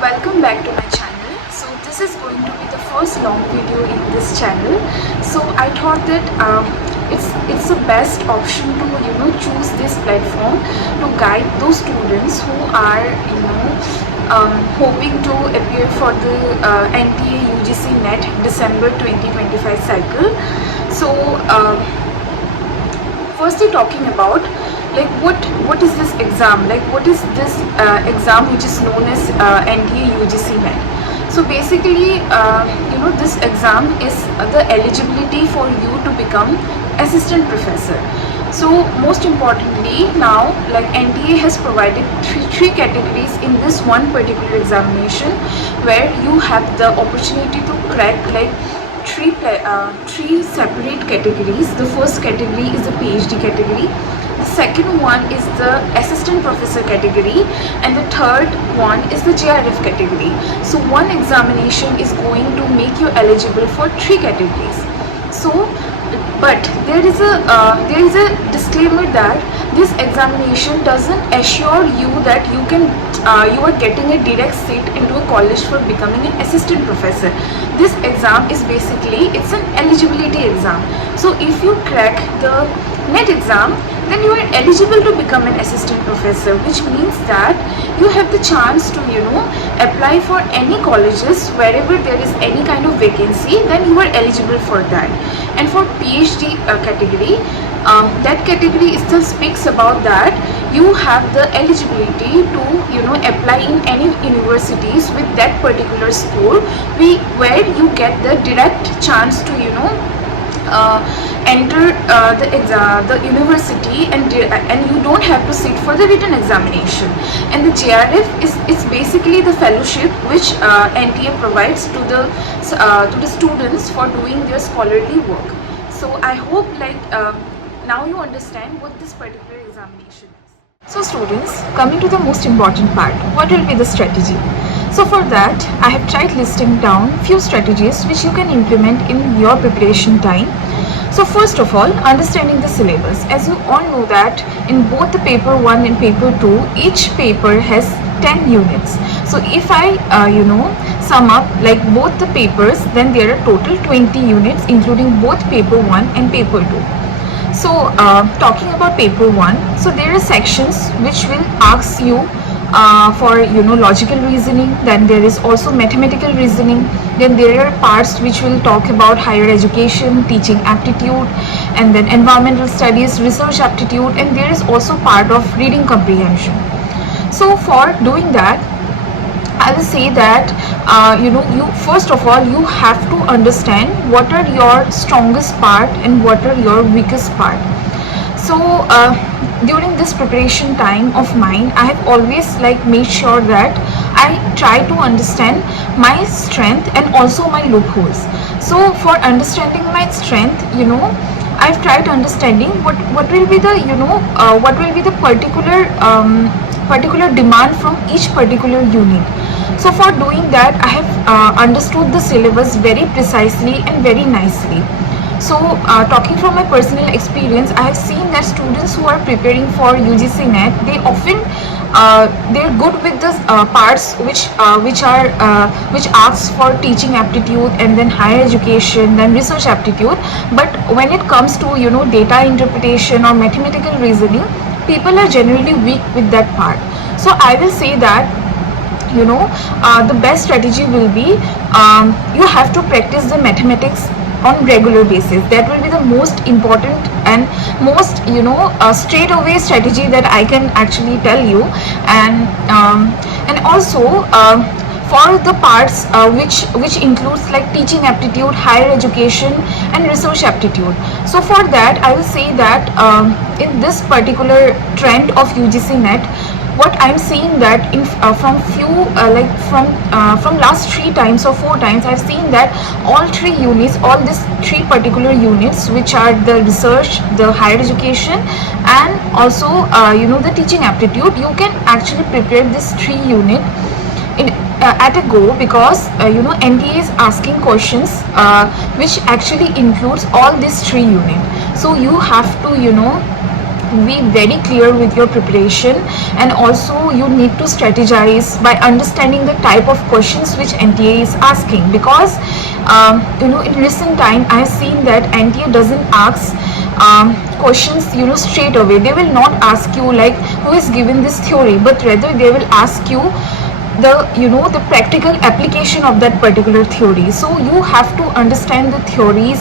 Welcome back to my channel. So this is going to be the first long video in this channel. So I thought that it's the best option to choose this platform to guide those students who are hoping to appear for the NTA UGC NET December 2025 cycle. So firstly, talking about like what is this exam, like what is this exam which is known as NTA UGC NET. So basically this exam is the eligibility for you to become assistant professor. So most importantly, now like NTA has provided three categories in this one particular examination, where you have the opportunity to crack like three separate categories. The first category is the PhD category, the second one is the assistant professor category, and the third one is the JRF category. So one examination is going to make you eligible for three categories. So but there is a disclaimer that this examination doesn't assure you that you are getting a direct seat into a college for becoming an assistant professor. This exam is basically, it's an eligibility exam. So if you crack the NET exam, then you are eligible to become an assistant professor, which means that you have the chance to apply for any colleges wherever there is any kind of vacancy. Then you are eligible for that. And for PhD category, that category still speaks about that you have the eligibility to apply in any universities with that particular school, where you get the direct chance to enter the university, and you don't have to sit for the written examination. And the JRF is basically the fellowship which NTA provides to the students for doing their scholarly work. So I hope now you understand what this particular examination is. So students, coming to the most important part, what will be the strategy? So for that, I have tried listing down few strategies which you can implement in your preparation time. So first of all, understanding the syllabus. As you all know that in both the paper 1 and paper 2, each paper has 10 units. So if I sum up like both the papers, then there are total 20 units including both paper 1 and paper 2. So talking about paper 1, so there are sections which will ask you for logical reasoning. Then there is also mathematical reasoning. Then there are parts which will talk about higher education, teaching aptitude, and then environmental studies, research aptitude, and there is also part of reading comprehension. So for doing that, I will say that you first of all you have to understand what are your strongest part and what are your weakest part. So during this preparation time of mine, I have always made sure that I try to understand my strength and also my loopholes. So for understanding my strength, I've tried understanding what will be the what will be the particular demand from each particular unit. So for doing that, I have understood the syllabus very precisely and very nicely. So talking from my personal experience, I have seen that students who are preparing for UGC NET, they often they're good with the parts which asks for teaching aptitude and then higher education, then research aptitude. But when it comes to data interpretation or mathematical reasoning, people are generally weak with that part. So I will say that the best strategy will be you have to practice the mathematics on regular basis. That will be the most important and most straightaway strategy that I can actually tell you. And also for the parts which includes like teaching aptitude, higher education, and research aptitude. So for that, I will say that in this particular trend of UGC NET, what I'm seeing that from last 3 times or 4 times, I've seen that all these three particular units, which are the research, the higher education, and also the teaching aptitude, you can actually prepare this 3 unit at a go, because NTA is asking questions which actually includes all these 3 units. So you have to be very clear with your preparation, and also you need to strategize by understanding the type of questions which NTA is asking, because in recent time I have seen that NTA doesn't ask questions straight away. They will not ask you like who is given this theory, but rather they will ask you the practical application of that particular theory. So you have to understand the theories,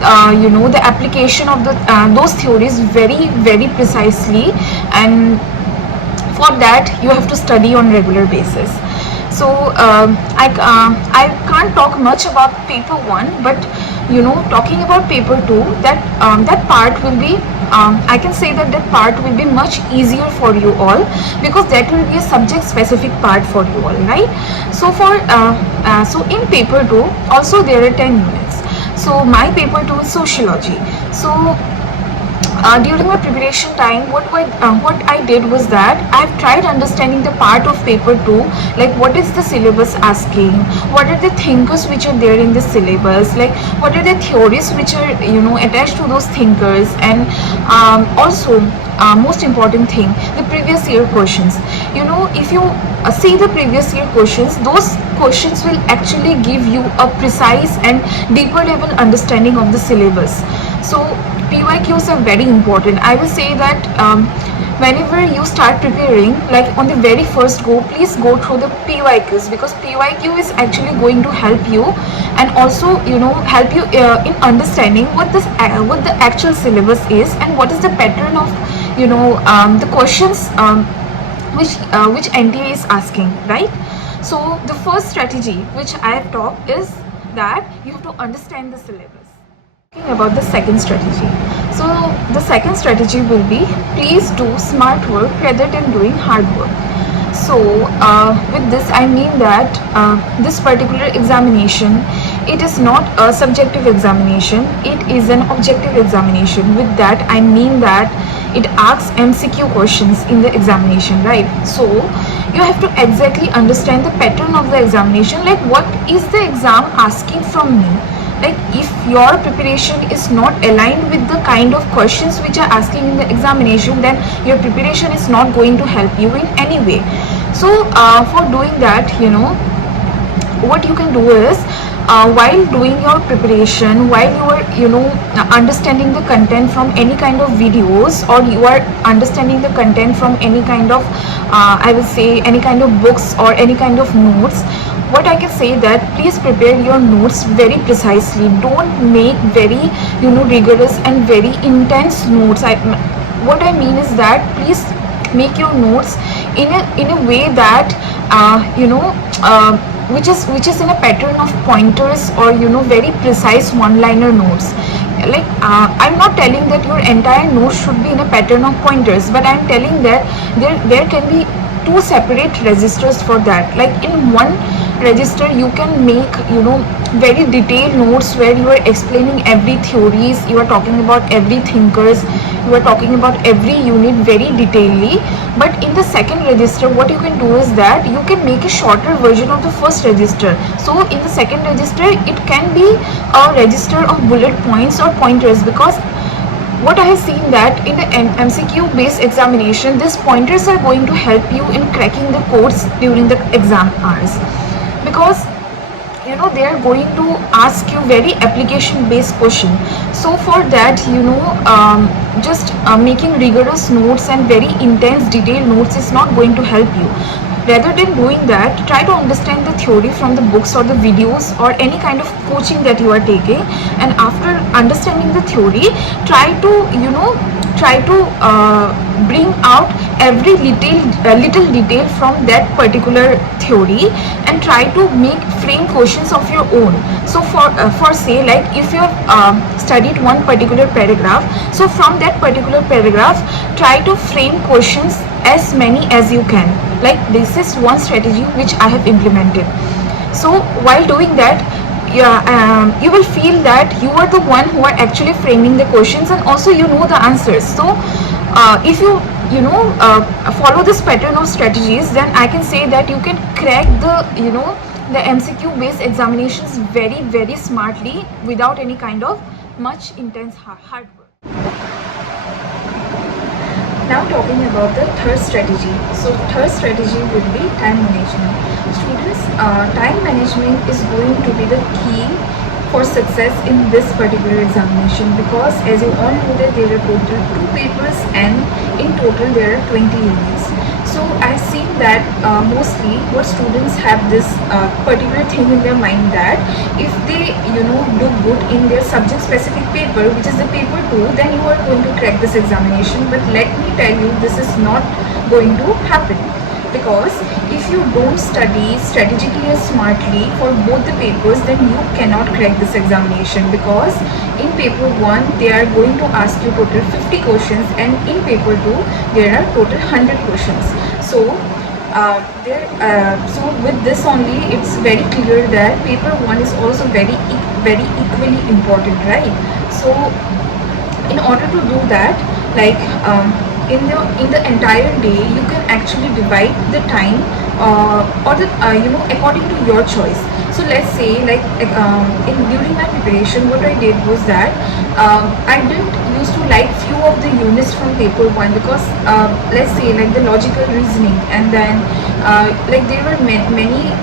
the application of those theories very very precisely, and for that you have to study on regular basis. So I can't talk much about paper 1, but talking about paper 2, that part will be I can say that part will be much easier for you all, because that will be a subject specific part for you all, right? So so in paper 2 also there are 10 units. So my paper 2 is sociology. So during my preparation time, what I did was that I've tried understanding the part of paper 2, like what is the syllabus asking, what are the thinkers which are there in the syllabus, like what are the theories which are attached to those thinkers, and also most important thing, the previous year questions. If you see the previous year questions, those questions will actually give you a precise and deeper level understanding of the syllabus. So PYQs are very important. I will say that whenever you start preparing, like on the very first go, please go through the PYQs, because PYQ is actually going to help you, and also help you in understanding what the actual syllabus is, and what is the pattern of the questions which NTA is asking, right? So the first strategy which I have taught is that you have to understand the syllabus. Talking about the second strategy. So the second strategy will be, please do smart work rather than doing hard work. So with this I mean that this particular examination, it is not a subjective examination, it is an objective examination. With that I mean that it asks MCQ questions in the examination, right? So you have to exactly understand the pattern of the examination, like what is the exam asking from me. Like if your preparation is not aligned with the kind of questions which are asking in the examination, then your preparation is not going to help you in any way. So for doing that, what you can do is, while doing your preparation, while you are understanding the content from any kind of videos, or you are understanding the content from any kind of I will say any kind of books or any kind of notes, what I can say that please prepare your notes very precisely. Don't make very rigorous and very intense notes. What I mean is that please make your notes in a way that which is in a pattern of pointers, or very precise one-liner notes. Like I'm not telling that your entire note should be in a pattern of pointers, but I'm telling that there can be two separate registers for that. Like in one register you can make very detailed notes where you are explaining every theories, you are talking about every thinkers, you are talking about every unit very detailedly. But in the second register, what you can do is that you can make a shorter version of the first register. So in the second register it can be a register of bullet points or pointers, because what I have seen that in the MCQ based examination, these pointers are going to help you in cracking the codes during the exam hours, because they are going to ask you very application based question. So for that just making rigorous notes and very intense detailed notes is not going to help you. Rather than doing that, try to understand the theory from the books or the videos or any kind of coaching that you are taking, and after understanding the theory, try to bring out every little detail from that particular theory, and try to make frame questions of your own. So for say, like if you have studied one particular paragraph, so from that particular paragraph try to frame questions as many as you can. Like this is one strategy which I have implemented. So while doing that, you will feel that you are the one who are actually framing the questions, and also you know the answers. So if you follow this pattern of strategies, then I can say that you can crack the MCQ based examinations very very smartly without any kind of much intense hard work. Now talking about the third strategy. So third strategy will be time management. Students, time management is going to be the key for success in this particular examination, because as you all know that there are total 2 papers and in total there are 20 units. So I see that mostly what students have this particular thing in their mind, that if they do good in their subject specific paper, which is the paper 2, then you are going to crack this examination. But let me tell you, this is not going to happen, because if you don't study strategically or smartly for both the papers, then you cannot crack this examination. Because in paper 1 they are going to ask you total 50 questions, and in paper 2 there are total 100 questions. So so with this only it's very clear that paper 1 is also very equally important, right? So in order to do that, like in the entire day, you can actually divide the time or the according to your choice. So let's say, like during my preparation, what I did was that I didn't used to like few of the units from paper 1, because let's say like the logical reasoning, and then like there were many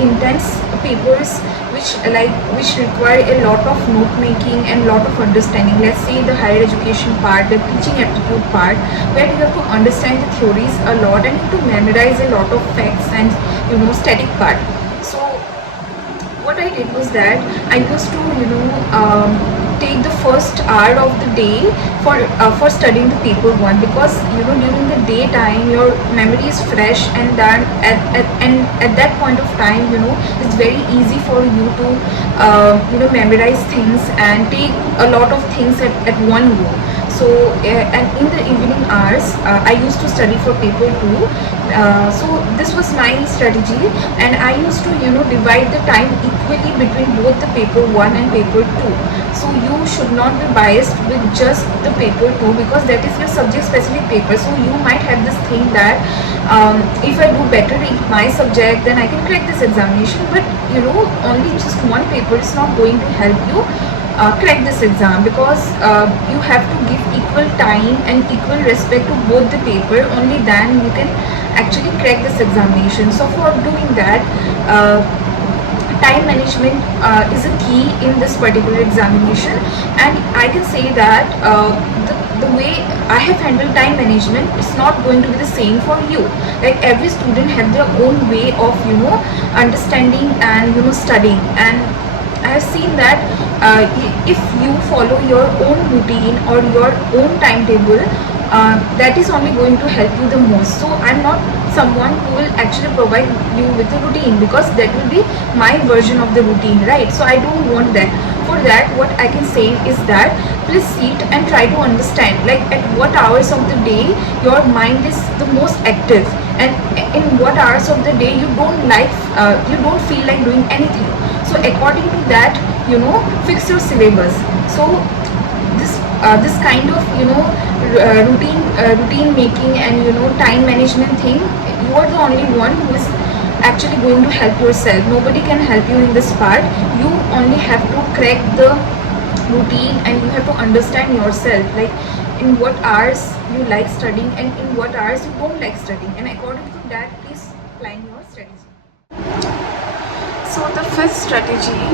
intense papers which require a lot of note making and lot of understanding. Let's say the higher education part, the teaching aptitude part, where you have to understand the theories a lot and you have to memorize a lot of facts and static part. So what I did was that I used to take the first hour of the day for studying the paper 1, because during the daytime your memory is fresh, and then at that point of time it's very easy for you to memorize things and take a lot of things at one go. So and in the evening hours I used to study for paper 2. So this was my strategy, and I used to divide the time equally between both the paper 1 and paper 2. So you should not be biased with just the paper 2, because that is your subject specific paper. So you might have this thing that if I do better in my subject, then I can crack this examination. But only just one paper is not going to help you crack this exam, because you have to give equal time and equal respect to both the paper. Only then you can actually crack this examination. So for doing that, time management is a key in this particular examination, and I can say that the way I have handled time management is not going to be the same for you. Like every student have their own way of understanding and studying, and I have seen that if you follow your own routine or your own timetable, that is only going to help you the most. So I'm not someone who will actually provide you with a routine, because that will be my version of the routine, right? So I don't want that. For that, what I can say is that please sit and try to understand, like at what hours of the day your mind is the most active, and in what hours of the day you don't feel like doing anything. So according to that, fix your syllabus. So this kind of routine making and time management thing, you are the only one who is actually going to help yourself. Nobody can help you in this part. You only have to crack the routine, and you have to understand yourself, like in what hours you like studying and in what hours you don't like studying, and according to that, please plan your strategy. So the fifth strategy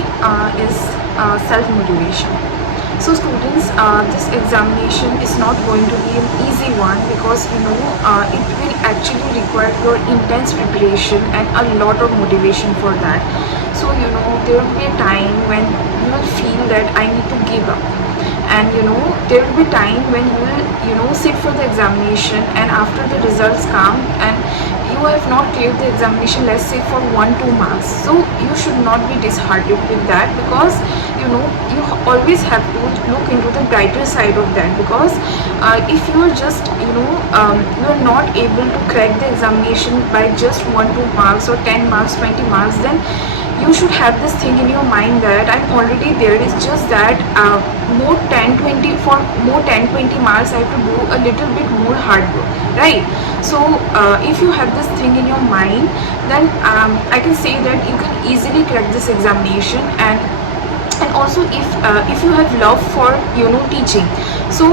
is self-motivation. So students, this examination is not going to be an easy one, because it will actually require your intense preparation and a lot of motivation for that. So there will be a time when you will feel that I need to give up, and there will be time when you will sit for the examination, and after the results come and you have not cleared the examination, let's say for 1-2 marks. So you should not be disheartened with that, because you always have to look into the brighter side of that. Because if you are just you are not able to crack the examination by just 1-2 marks or 10 marks, 20 marks, then you should have this thing in your mind that I'm already there. It's just that more 10-20 marks I have to do a little bit more hard work, right? So if you have this thing in your mind, then I can say that you can easily crack this examination. And also if you have love for teaching, So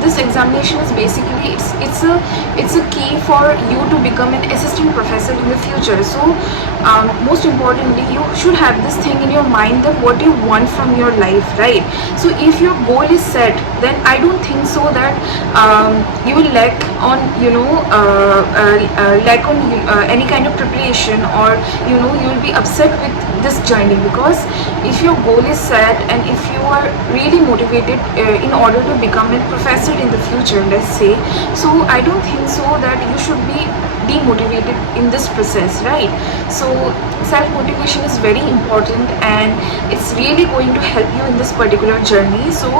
this examination is basically it's a key for you to become an assistant professor in the future. So most importantly, you should have this thing in your mind that what you want from your life, right? So if your goal is set, then I don't think so that you will lack on any kind of preparation, or you will be upset with this journey. Because if your goal is set and if you are really motivated in order to become a professor in the future, let's say, so I don't think so that you should be demotivated in this process, right? So self motivation is very important, and it's really going to help you in this particular journey. So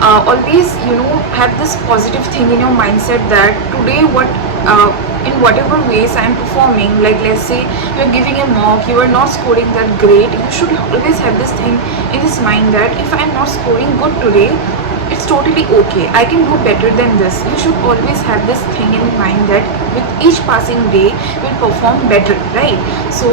always have this positive thing in your mindset that today in whatever ways I am performing, like let's say you're giving a mock, you are not scoring that great, you should always have this thing in this mind that if I am not scoring good today, it's totally okay, I can do better than this. You should always have this thing in mind that with each passing day you'll perform better, right? So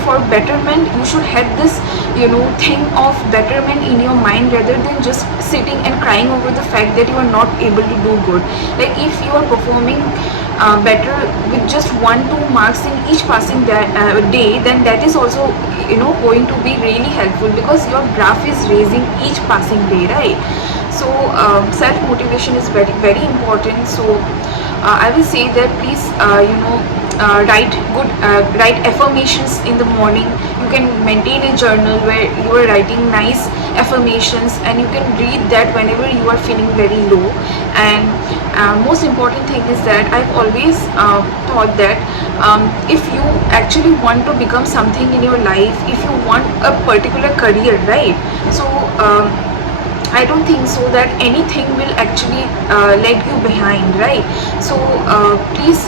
for betterment, you should have this thing of betterment in your mind, rather than just sitting and crying over the fact that you are not able to do good. Like if you are performing better with just 1-2 marks in each passing day, then that is also going to be really helpful, because your graph is raising each passing day, right? So self motivation is very very important. So I will say that please write affirmations in the morning. You can maintain a journal where you are writing nice affirmations, and you can read that whenever you are feeling very low. And most important thing is that I've always thought that if you actually want to become something in your life, if you want a particular career, right? So I don't think so that anything will actually lag you behind, right? So please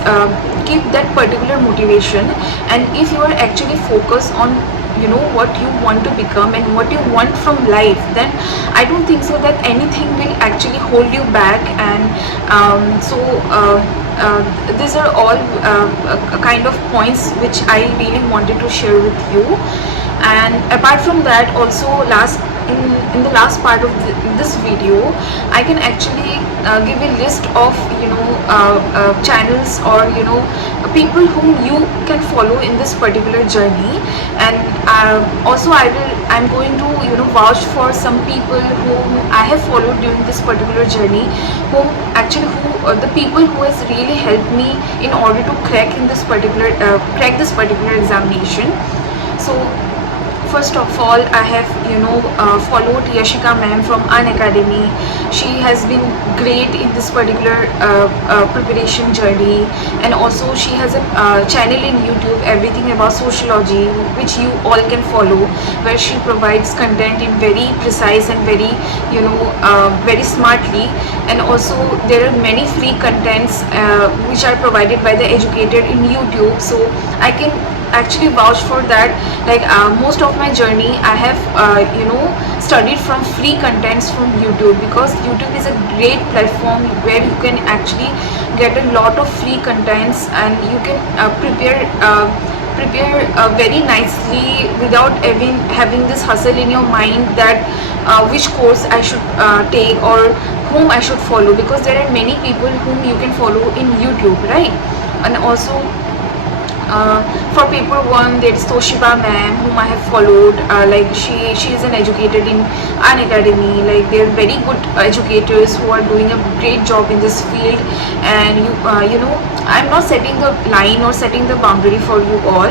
keep that particular motivation, and if you are actually focused on what you want to become and what you want from life, then I don't think so that anything will actually hold you back. And these are all kind of points which I really wanted to share with you. And apart from that, also in the last part of this video, I can actually give a list of channels, or people whom you can follow in this particular journey. And also I'm going to vouch for some people whom I have followed during this particular journey, the people who has really helped me in order to crack this particular examination. So first of all, I have followed Yashika ma'am from Unacademy. She has been great in this particular preparation journey, and also she has a channel in YouTube, Everything About Sociology, which you all can follow, where she provides content in very precise and very very smartly. And also there are many free contents which are provided by the educator in YouTube. So I can actually vouch for that. Like most of my journey I have studied from free contents from YouTube, because YouTube is a great platform where you can actually get a lot of free contents, and you can prepare very nicely without even having this hustle in your mind that which course I should take or whom I should follow, because there are many people whom you can follow in YouTube, right? And also for paper 1, there's Toshiba ma'am, whom I have followed. Like she is an educator in Unacademy. Like they're very good educators who are doing a great job in this field. And I'm not setting the line or setting the boundary for you all.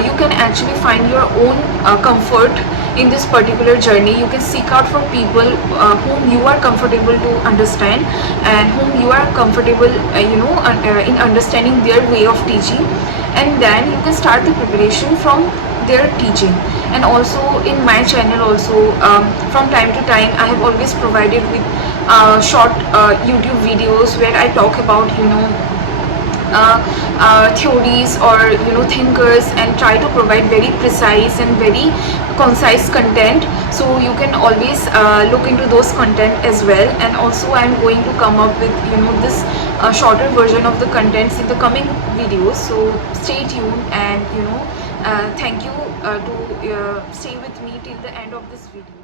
You can actually find your own comfort in this particular journey. You can seek out for people whom you are comfortable to understand, and whom you are comfortable in understanding their way of teaching, and then you can start the preparation from their teaching. And also in my channel also, from time to time I have always provided with short YouTube videos where I talk about theories or thinkers, and try to provide very precise and very concise content. So you can always look into those content as well. And also I'm going to come up with this shorter version of the contents in the coming videos. So stay tuned, and thank you to stay with me till the end of this video.